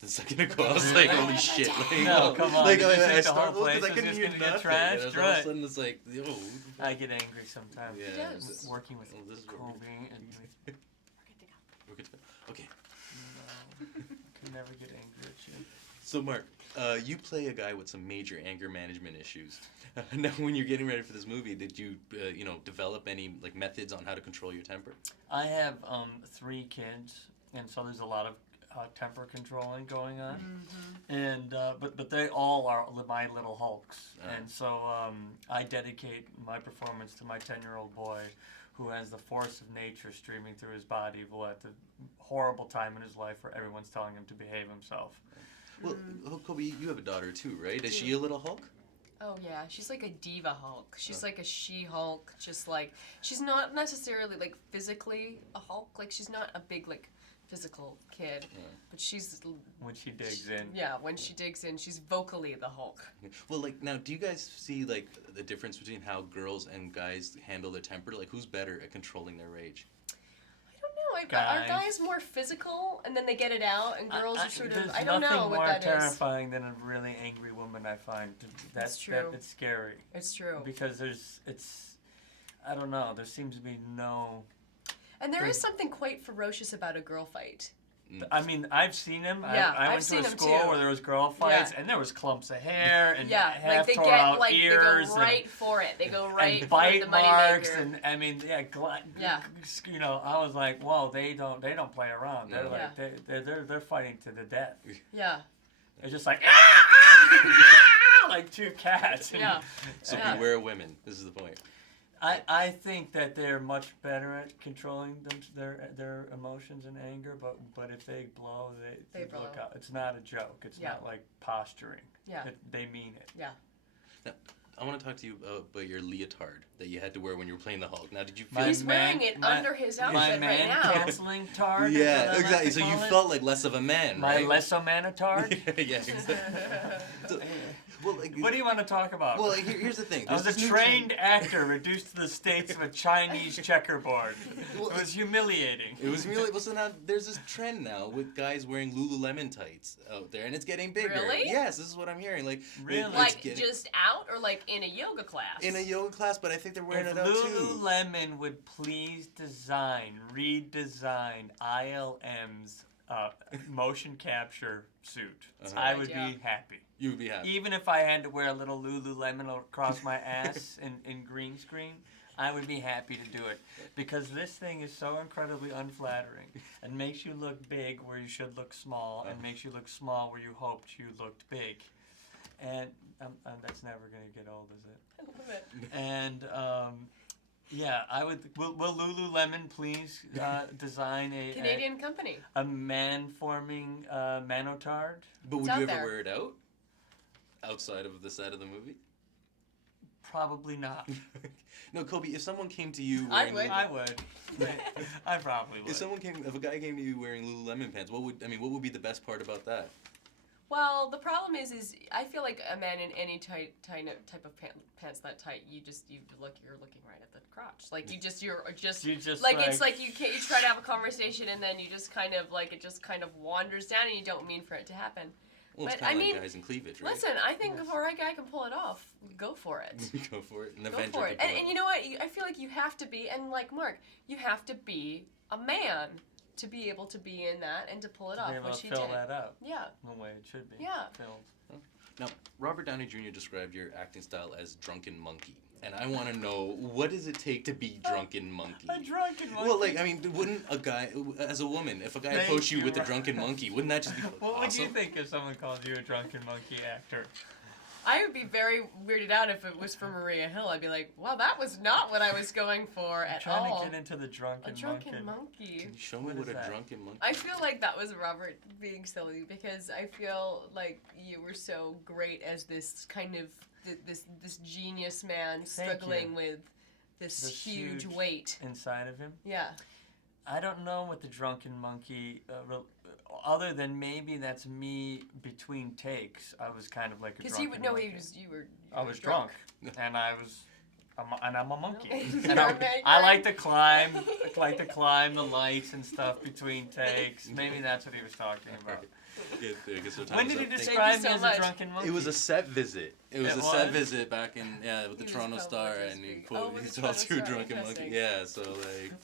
just a second ago. I was like, holy shit. Like, No, come on. Like, You I think the whole startled place because I is couldn't just hear gonna get nothing. trashed? And all of a Right. sudden it's like, yo. I get angry sometimes. Yeah. Working with This is what Cobie and we're good to go. Okay. no, I can never get angry at you. So, Mark, you play a guy with some major anger management issues. Now, when you're getting ready for this movie, did you, develop any like methods on how to control your temper? I have 3 kids, and so there's a lot of temper controlling going on, and but they all are my little Hulks, and so I dedicate my performance to my 10-year-old boy, who has the force of nature streaming through his body, at the horrible time in his life where everyone's telling him to behave himself. Well, Cobie, you have a daughter too, right? Is she a little Hulk? Oh yeah, she's like a diva Hulk. She's like a she-Hulk, just like, she's not necessarily like physically a Hulk, like she's not a big like physical kid, but she's... When she digs in. Yeah, when she digs in, she's vocally the Hulk. Well, like, now, do you guys see, like, the difference between how girls and guys handle their temper? Like, who's better at controlling their rage? I don't know. Are guys more physical, and then they get it out, and girls are sort of... I don't know what that is. There's nothing more terrifying than a really angry woman, I find. That's true. It's scary. It's true. Because I don't know, there seems to be no... And there is something quite ferocious about a girl fight. I mean, I've seen them. Yeah, I went to a school where there was girl fights, and there was clumps of hair, and half tore out ears, they go right for it. They go right and for bite the money marks, maker. and I mean, I was like, whoa, they don't play around. They're like they're fighting to the death. Yeah. They're just like like 2 cats. Yeah. So beware of women. This is the point. I think that they're much better at controlling their emotions and anger, but if they blow, they look out. It's not a joke. It's not like posturing. Yeah. They mean it. Yeah. Now, I want to talk to you about your leotard that you had to wear when you were playing the Hulk. Now, did you feel... He's wearing it under his outfit right now. My man-canceling tard? Yeah, exactly. So you felt like less of a man, right? My lesso-manitard? Yeah, exactly. So, well, like, what do you want to talk about? Well, here's the thing. I was a trained actor reduced to the states of a Chinese checkerboard. It was humiliating. It was humiliating. Well, so now there's this trend now with guys wearing Lululemon tights out there, and it's getting bigger. Really? Yes, this is what I'm hearing. Like, really? Like just out, or like in a yoga class? In a yoga class, but I think they're wearing it out too. Lululemon would please redesign ILM's motion capture suit, I would be happy. You would be happy. Even if I had to wear a little Lululemon across my ass in green screen, I would be happy to do it. Because this thing is so incredibly unflattering and makes you look big where you should look small, and makes you look small where you hoped you looked big. And that's never going to get old, is it? I love it. And yeah, I would. Will Lululemon please design a Canadian company, a man-forming manotard? But would you ever wear it out? Outside of the set of the movie? Probably not. No, Cobie, if someone came to you wearing... I would. I probably would. If a guy came to you wearing Lululemon pants, what would be the best part about that? Well, the problem is I feel like a man in any type of pants that tight, you're looking right at the crotch. Like you're just like it's like you try to have a conversation, and then you just kind of like it just kind of wanders down, and you don't mean for it to happen. Well, it's kind of like guys in cleavage, right? Listen, I think if a right guy can pull it off, go for it. Go for it. Go for it. And you know what? I feel like you have to be, and like Mark, you have to be a man to be able to be in that and to pull it off, which he did. Fill that out. Yeah. The way it should be. Yeah. Filled. Now, Robert Downey Jr. described your acting style as drunken monkey. And I want to know, what does it take to be drunken monkey? A drunken monkey? Well, like, I mean, wouldn't a guy, as a woman, if a guy approached you with a drunken monkey, wouldn't that just be awesome? What would you think if someone called you a drunken monkey actor? I would be very weirded out if it was for Maria Hill. I'd be like, well, that was not what I was going for at all. I'm trying to get into the drunken monkey. A drunken monkey. Can you show me what a drunken monkey I feel like that was Robert being silly, because I feel like you were so great as this kind of, this genius man struggling with this huge weight. Inside of him? Yeah. I don't know what the drunken monkey, other than maybe that's me between takes. I was kind of like a drunken monkey. Because I was drunk, and I'm a monkey. And and I like to climb the lights and stuff between takes. Maybe that's what he was talking about. get some time. When did he Thank describe you me so as much. a drunken monkey? It was a set visit. It was It a set was? visit back in with the He was Toronto probably Star, just and he being- quoted with he the told Toronto two Star, drunken monkeys. interesting. Yeah, so like